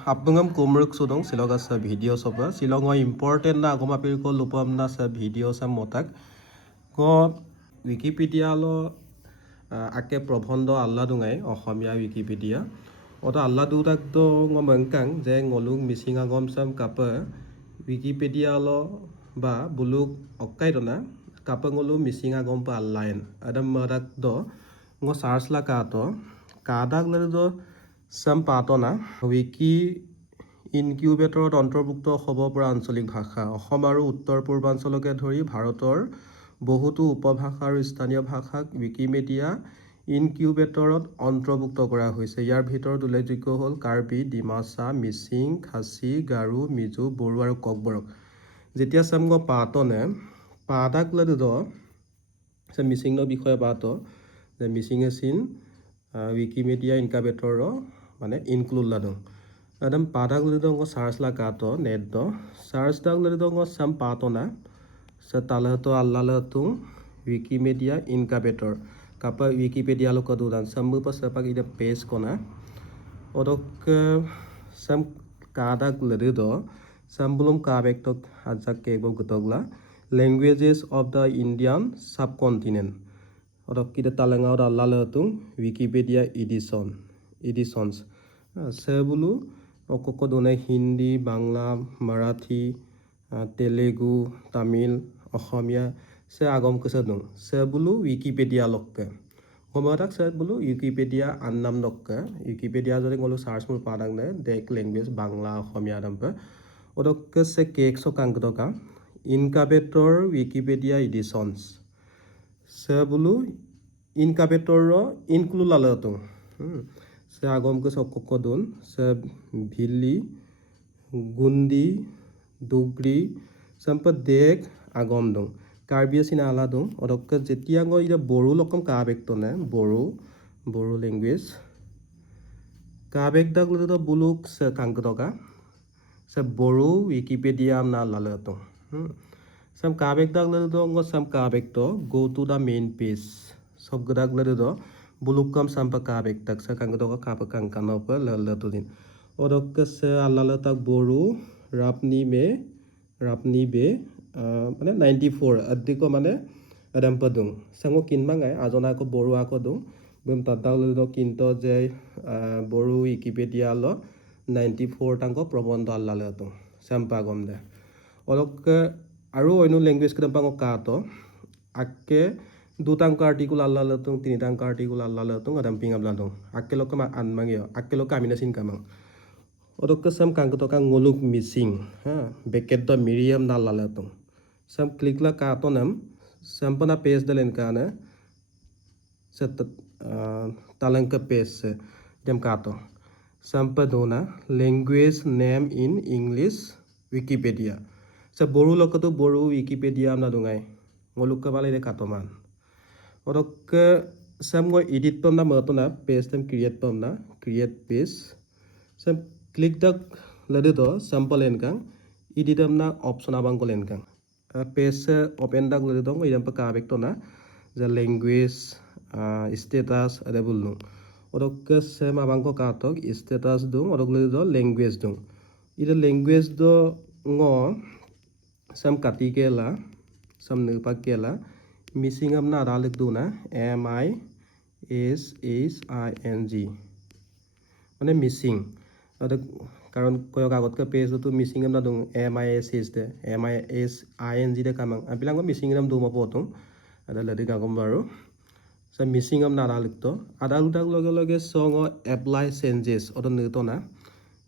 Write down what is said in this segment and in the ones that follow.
Habungam kumruk sudong siloga sa video soba silongo important na agom apil ko lupam na sa video sa motak ko Wikipedia lo ake probhondo alla dungai Asomiya Wikipedia oto alla dutak do ngomengkang je ngolung missing agom sam kapa Wikipedia lo ba buluk okkai dona kapa ngolu missing agom pa allain adam madak do ngo search la ka to kadak le do sam patona wiki ইনকিউবেটৰত অন্তৰ্ভুক্ত হ'ব পৰা আঞ্চলিক ভাষা অসম আৰু উত্তৰ পূৰ্বাঞ্চলকে ধৰি ভাৰতৰ বহুতো উপভাষা আৰু স্থানীয় ভাষাক উইকিমিডিয়া ইনকিউবেটৰত অন্তৰ্ভুক্ত কৰা হৈছে ইয়াৰ ভিতৰত উল্লেখযোগ্য হ'ল কাৰ্বি ডিমাছা মিচিং খাচী গাৰো মিজো বড়ো আৰু ককবৰক যেতিয়া চামগ পাতনে পাদাক লদ সে মিচিংৰ বিষয়ে পাত যে মিচিং চিন উইকিমিডিয়া ইনকিউবেটৰ মানে include লাদং Adam padak lidongo search la kato net do search dak lidongo sam patona sa talato allala tung Wikimedia incubator kapa Wikipedia lo kadudan sambu pa sapak ida page kona odok sam kadak lido sambulum kabek tok ajak kebo gutogla languages of the Indian subcontinent odok kida talanga od allala tung Wikipedia editions sebulu অকক দনে হিন্দী বাংলা মাৰাঠী তেলেগু তামিল অসমীয়া সে আগম কছে দং সে বুলু Wikipedia লক্কে সময়তাক সে বুলু Wikipedia আন্নাম লক্কে Wikipedia যদি গলো সার্চ মুর পাদাং নে দেক ল্যাঙ্গুয়েজ বাংলা অসমীয়া দাম্পে ওদকে সে কেকস কাংকদকা ইনকাবেটর উইকিপিডিয়া এডিশনস সে বুলু ইনকাবেটর include লালতং se agom ke sokokodon se bhili gundi dugri sampa dek agom dong karbia sina ala dong odok jetia ngo ida boru lokom ka bektone boru language ka bek dak lo buluk se kangdoga se boru Wikipedia na lalato sam ka bek dak lo ngo sam ka bek to go to the main page sob gadak lo bulukam sampa kabek tak sa kang doka kapa kang kanopa la tudin odok se allala tak boru rapni be মানে 94 adiko মানে adam padung sango kinmangai ajona ko boru ako dung bem tadal do kinto je boru Wikipedia lo 94 tangko probondho allala to sampa gomde odok aru oinu language kidam pango kato akke দুটাংক article আল্লাহ লতুং তিনিটাংক article আল্লাহ লতুং adam pingam ladong akkelok ma anmangyo akkelok amina sin kamang odok sam kang to kang ngoluk missing ha beket do miriam na la latung sam click la ka to nam sam pana page dalen kana set talang ka page dem ka to sam pa dona language name in English Wikipedia sa boru lokato boru Wikipedia na dungai ngoluk ka balai de katoman odok sam go edit pam na mato na page tem create page sam click dak lade do sample enkang edit am na option abang ko lenkang page open dak lade do idam pa ka bek to na the language status available no odok sam abang ko ka tok status dung odok lade do language dung ida language do ngo sam kati kela sam ne pa kela missing am na dalik do na MISSING মানে missing কারণ কয়ক আগত কা page তো missing am na dong MISS de MISING de kamang abilang ko missing am do ma potong ada ladi kagom baru sa missing am na dalik to ada ludak loge song apply changes odon nito na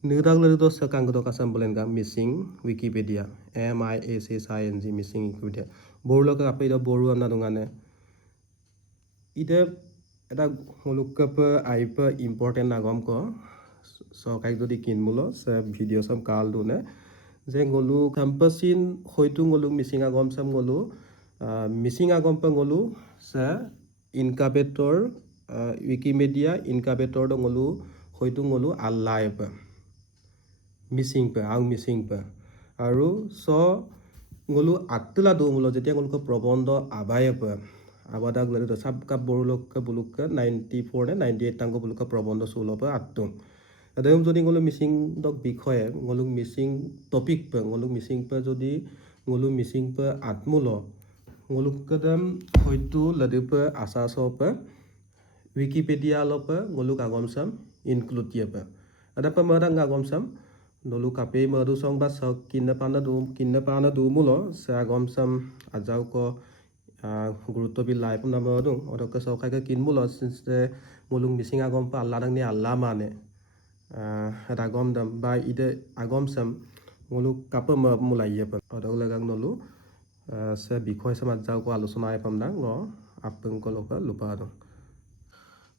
nidak ladi to sa kang to kasam bolen ka missing Wikipedia MISSING missing Wikipedia boru loka apai do boru am na dongane ide এটা হলুকপ আইপ important আগম ক সকাই যদি কিনমুলো সে video সাম কাল দুনে যে গলু ক্যাম্পাসিন হয়তো গলু missing আগম সাম গলু missing আগম পা গলু সে ইনকাবেটর Wikimedia ইনকাবেটর দ গলু হয়তো গলু আলাইপ মিসিং পা আং মিসিং পা আৰু স গলু আতলা দুমুলো যেতিয়া গলু প্রবন্ধ আবাইপ abadak lari do sab kap borulok ka buluk ka 94 ne 98 tangko buluk ka probando sulo pa atung Adem যদি ngolu missing dok বিষয়ে ngolu missing topic pe ngolu missing pe যদি ngolu missing pe atmulo ngolu kadam hoitu ladepe asaso pe Wikipedia lo pe ngolu agom sam include ye pe ada pe madang agom sam nolu kape madu song ba sak kinna pana du mulo se agom sam ajau ko গুৰুত্ব B life নামৰ দং অদকে সকাকে কিনমুল সিনসে মুলুং missing আগম পা আল্লাহ দাংনি আল্লাহ মানে আগম দাম বা ইদে আগম সাম মুলুক cup মুলাইয়ে পা অদক লাগাং নলু সে বিষয় সমাজ যাও কো আলোচনা আইপাম দাং গ আপং কলক লুপা দং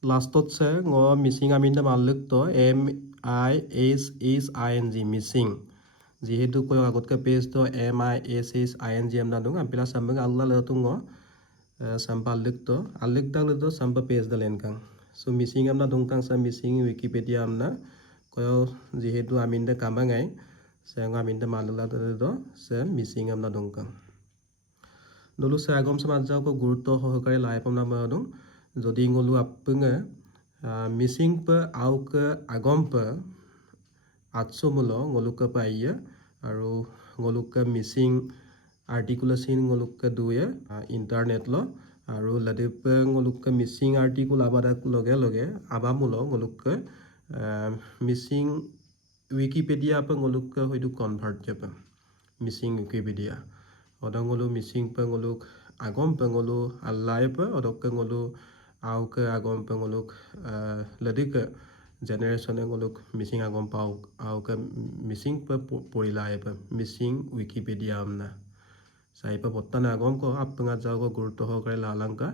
লাস্টত সে গ মিসিং আমিন দাম আলুক তো MISHING মিসিং যিহেতু কয় আগতকে পেজ তো MISHING এম না দং আপিলা সামবং Allah লতুং sampa alik dang ledo sampa page dalen kang so missing amna dongkang sa missing Wikipedia amna koyo jihetu aminda kamangai se aminda malula do se missing amna dongkang dolu se agom samaj jaw ko gurutto hohokare live amna madong jodi ngolu appunga missing pa auka agom pa 800 mulo ngolu ka paiya aru ngolu ka missing articulation ngolukka duye internet lo aru ladepe ngolukka missing article abadak loge loge abamulo ngolukka missing Wikipedia pa ngolukka hoidu convert japa missing Wikipedia odangolu missing pa ngoluk agom pa ngolu allai pa odokka ngolu auka agom pa ngoluk ladika generation ngoluk missing agom pa auka missing pa porilai pa missing Wikipedia amna Sai pa botta na agom ko apnga jago gurto ho kare lalangka